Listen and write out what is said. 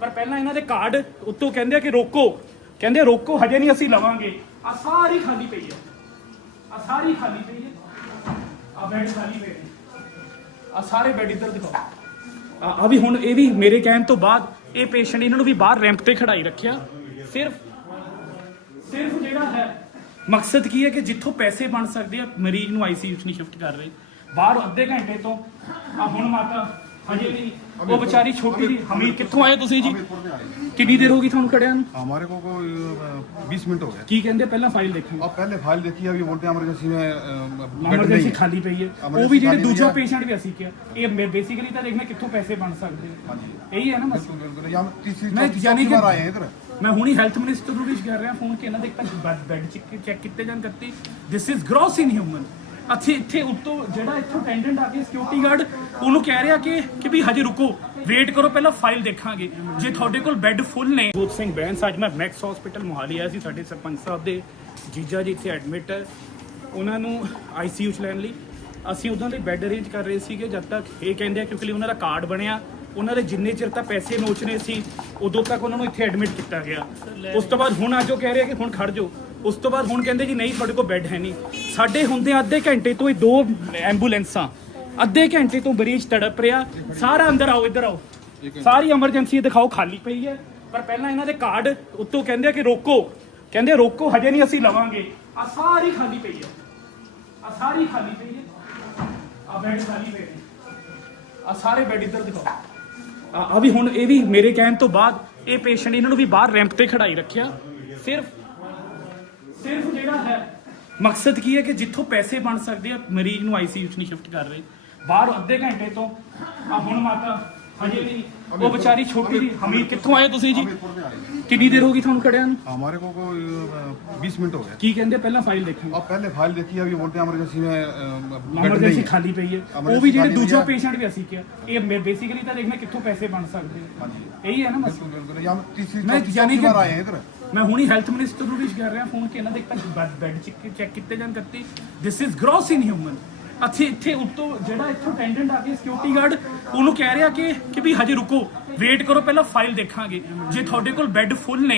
ਪਰ ਪਹਿਲਾਂ ਇਹਨਾਂ ਦੇ ਕਾਰਡ ਉੱਤੋਂ ਕਹਿੰਦੇ ਆ ਕਿ ਰੋਕੋ। ਕਹਿੰਦੇ ਰੋਕੋ, ਹਜੇ ਨਹੀਂ ਅਸੀਂ ਲਵਾਂਗੇ। ਆ ਸਾਰੀ ਖਾਲੀ ਪਈ ਹੈ। ਆ ਸਾਰੀ ਖਾਲੀ ਪਈ ਹੈ। ਆ ਬੈੱਡ ਖਾਲੀ ਪਏ ਆ ਸਾਰੇ ਬੈੱਡ ਇੱਧਰ ਦਿਖਾਓ। ਆ ਵੀ ਹੁਣ ਇਹ ਵੀ ਮੇਰੇ ਕਹਿਣ ਤੋਂ ਬਾਅਦ ਇਹ ਪੇਸ਼ੈਂਟ ਇਹਨਾਂ ਨੂੰ ਵੀ ਬਾਹਰ ਰੈਂਪ ਤੇ ਖੜਾਈ ਰੱਖਿਆ। ਸਿਰਫ ਸਿਰਫ ਜਿਹੜਾ ਹੈ, ਮਕਸਦ ਕੀ ਹੈ ਕਿ ਜਿੱਥੋਂ ਪੈਸੇ ਬਣ ਸਕਦੇ ਆ, ਮਰੀਜ਼ ਨੂੰ ਆਈਸੀਯੂ 'ਚ ਨਹੀਂ ਸ਼ਿਫਟ ਕਰ ਰਹੇ। ਬਾਹਰ ਅੱਧੇ ਘੰਟੇ ਤੋਂ ਆ ਹੁਣ ਮਾਤਾ ਹਜੇ ਵੀ ਉਹ ਵਿਚਾਰੀ ਛੋਟੀ ਜੀ ਹਮੀਰ ਕਿੱਥੋਂ ਆਏ ਤੁਸੀਂ ਜੀ हमीरपुर में आए ਕਿੰਨੀ ਦੇਰ ਹੋ ਗਈ ਤੁਹਾਨੂੰ ਖੜਿਆਂ ਨੂੰ हमारे को कोई बीस मिनट हो गए ਕੀ ਕਹਿੰਦੇ ਪਹਿਲਾਂ ਫਾਈਲ ਦੇਖੋ अब पहले फाइल देखी अभी बोलते हैं इमरजेंसी में अ, बेड नहीं ਐਮਰਜੈਂਸੀ है। ਖਾਲੀ ਪਈ ਹੈ ਉਹ Emergency ਵੀ ਜਿਹੜੇ ਖਾਲੀ ਪਈ ਦੂਜਾ ਹੈ। ਪੇਸ਼ੈਂਟ ਵੀ ਅਸੀਂ ਕਿਹਾ ਇਹ ਬੇਸਿਕਲੀ ਤਾਂ ਦੇਖਣਾ ਕਿੱਥੋਂ ਪੈਸੇ ਬਣ ਸਕਦੇ ਆ हाँ जी ਇਹੀ ਹੈ ਨਾ ਮਸਲਾ बिल्कुल बिल्कुल यहाँ तीसरी मैं चौथी यानी चौथी कि- बार आए हैं इधर ਮੈਂ ਹੁਣੀ ਹੈਲਥ ਮਿਨਿਸਟਰ ਨੂੰ ਵੀ ਕਰ ਰਿਹਾ ਫੋਨ ਕਿ ਇਹਨਾਂ ਦੇ ਇੱਕ ਬੈੱਡ ਚੈੱਕ ਕੀਤੇ ਜਾਣ ਕਰਤੀ this is gross in human ਅੱਛੇ ਇੱਥੇ ਉੱਤੋਂ ਜਿਹੜਾ ਇੱਥੋਂ ਅਟੈਂਡੈਂਟ ਆ ਕੇ ਸਿਕਿਉਰਿਟੀ ਗਾਰਡ ਉਹਨੂੰ ਕਹਿ ਰਿਹਾ ਕਿ ਕਿ ਵੀ ਹਜੇ ਰੁਕੋ ਵੇਟ ਕਰੋ ਪਹਿਲਾਂ ਫਾਈਲ ਦੇਖਾਂਗੇ। ਜੇ ਤੁਹਾਡੇ ਕੋਲ ਬੈੱਡ ਫੁੱਲ ਨੇ ਜੋਤ ਸਿੰਘ ਬੈਂਸ ਅੱਜ ਮੈਂ ਮੈਕਸ ਹਸਪੀਟਲ ਮੋਹਾਲੀ ਆਇਆ ਸੀ ਸਾਡੇ ਸਰਪੰਚ ਸਾਹਿਬ ਦੇ ਜੀਜਾ ਜੀ ਇੱਥੇ ਐਡਮਿਟ ਹੈ। ਉਹਨਾਂ ਨੂੰ ਆਈਸੀਯੂ ਚ ਲੈਣ ਲਈ। ਅਸੀਂ ਉਹਨਾਂ ਦੇ ਬੈੱਡ ਅਰੇਂਜ ਕਰ ਰਹੇ ਸੀਗੇ ਜਦ ਤੱਕ ਇਹ ਕਹਿੰਦੇ ਆ ਕਿਉਂਕਿ ਉਹਨਾਂ ਦਾ ਕਾਰਡ ਬਣਿਆ ਉਹਨਾਂ ਦੇ ਜਿੰਨੇ ਚਿਰ ਤੱਕ ਪੈਸੇ ਨੋਚਨੇ ਸੀ ਉਦੋਂ ਤੱਕ ਉਹਨਾਂ ਨੂੰ ਇੱਥੇ ਐਡਮਿਟ ਕੀਤਾ ਗਿਆ। ਉਸ ਤੋਂ ਬਾਅਦ ਹੁਣ ਅੱਜ ਉਹ ਕਹਿ ਰਹੇ ਕਿ ਹੁਣ ਖੜ ਜਾਓ। ਉਸ ਤੋਂ ਬਾਅਦ ਹੁਣ ਕਹਿੰਦੇ ਜੀ, ਨਹੀਂ, ਤੁਹਾਡੇ ਕੋਲ ਬੈੱਡ ਹੈ ਨਹੀਂ। ਸਾਡੇ ਹੁੰਦੇ ਅੱਧੇ ਘੰਟੇ ਤੋਂ ਇਹ ਦੋ ਐਂਬੂਲੈਂਸਾਂ ਅੱਧੇ ਘੰਟੇ ਤੋਂ ਮਰੀਜ਼ ਤੜਪ ਰਿਹਾ। ਸਾਰਾ ਅੰਦਰ ਆਓ, ਇੱਧਰ ਆਓ। ਸਾਰੀ ਐਮਰਜੈਂਸੀ ਦਿਖਾਓ, ਖਾਲੀ ਪਈ ਹੈ। ਪਰ ਪਹਿਲਾਂ ਇਹਨਾਂ ਦੇ ਕਾਰਡ ਉੱਤੋਂ ਕਹਿੰਦੇ ਕਿ ਰੋਕੋ। ਕਹਿੰਦੇ ਰੋਕੋ, ਹਜੇ ਨਹੀਂ ਅਸੀਂ ਲਵਾਂਗੇ। ਆ ਸਾਰੀ ਖਾਲੀ ਪਈ ਹੈ। ਆ ਸਾਰੀ ਖਾਲੀ ਪਈ ਹੈ। ਆ ਬੈੱਡ ਖਾਲੀ ਪਏ ਆ ਸਾਰੇ ਬੈੱਡ ਇੱਧਰ ਦਿਖਾਓ। ਆ ਵੀ ਹੁਣ ਇਹ ਵੀ ਮੇਰੇ ਕਹਿਣ ਤੋਂ ਬਾਅਦ ਇਹ ਪੇਸ਼ੈਂਟ ਇਹਨਾਂ ਨੂੰ ਵੀ ਬਾਹਰ ਰੈਂਪ ਤੇ ਖੜਾਈ ਰੱਖਿਆ। ਸਿਰਫ ਸਿਰਫ ਜਿਹੜਾ ਹੈ ਮਕਸਦ ਕੀ ਹੈ ਕਿ ਜਿੱਥੋਂ ਪੈਸੇ ਬਣ ਸਕਦੇ ਆ ਮਰੀਜ਼ ਨੂੰ ਆਈਸੀਯੂ 'ਚ ਨਹੀਂ ਸ਼ਿਫਟ ਕਰ ਰਹੇ ਬਾਹਰ ਅੱਧੇ ਘੰਟੇ ਤੋਂ ਆ ਹੁਣ ਮਾਤਾ ਹਜੇ ਵੀ ਉਹ ਵਿਚਾਰੀ ਛੋਟੀ ਜੀ ਹਮੀਰ ਕਿੱਥੋਂ ਆਏ ਤੁਸੀਂ ਜੀ हमीरपुर में आए ਕਿੰਨੀ ਦੇਰ ਹੋ ਗਈ ਤੁਹਾਨੂੰ ਖੜਿਆਂ ਨੂੰ हमारे को कोई बीस मिनट हो गए ਕੀ ਕਹਿੰਦੇ ਪਹਿਲਾਂ ਫਾਈਲ ਦੇਖੋ अब पहले फाइल देखी अभी बोलते हैं इमरजेंसी में अ, बेड नहीं ਐਮਰਜੈਂਸੀ है। ਖਾਲੀ ਪਈ ਹੈ ਉਹ Emergency ਵੀ ਜਿਹੜੇ ਖਾਲੀ ਦੂਜਾ ਪਈ ਹੈ। ਪੇਸ਼ੈਂਟ ਵੀ ਅਸੀਂ ਕਿਹਾ ਇਹ ਬੇਸਿਕਲੀ ਤਾਂ ਦੇਖਣਾ ਕਿੱਥੋਂ ਪੈਸੇ ਬਣ ਸਕਦੇ ਆ हाँ जी ਇਹੀ ਹੈ ਨਾ ਮਸਲਾ बिल्कुल बिल्कुल यहाँ तीसरी मैं चौथी यानी चौथी कि- बार आए हैं इधर ਮੈਂ ਹੁਣੀ ਹੈਲਥ ਮਿਨਿਸਟਰ ਨੂੰ ਵੀ ਕਰ ਰਿਹਾ ਫੋਨ ਕਿ ਇਹਨਾਂ ਦੇ ਇੱਕ ਬੈੱਡ ਚੈੱਕ ਕੀਤੇ ਜਾਣ ਕਰਤੀ this is gross in human ਅੱਛੇ ਇੱਥੇ ਉੱਤੋਂ ਜਿਹੜਾ ਇੱਥੋਂ ਅਟੈਂਡੈਂਟ ਆ ਕੇ ਸਿਕਿਉਰਿਟੀ ਗਾਰਡ ਉਹਨੂੰ ਕਹਿ ਰਿਹਾ ਕਿ ਕਿ ਵੀ ਹਜੇ ਰੁਕੋ ਵੇਟ ਕਰੋ ਪਹਿਲਾਂ ਫਾਈਲ ਦੇਖਾਂਗੇ ਜੇ ਤੁਹਾਡੇ ਕੋਲ ਬੈੱਡ ਫੁੱਲ ਨੇ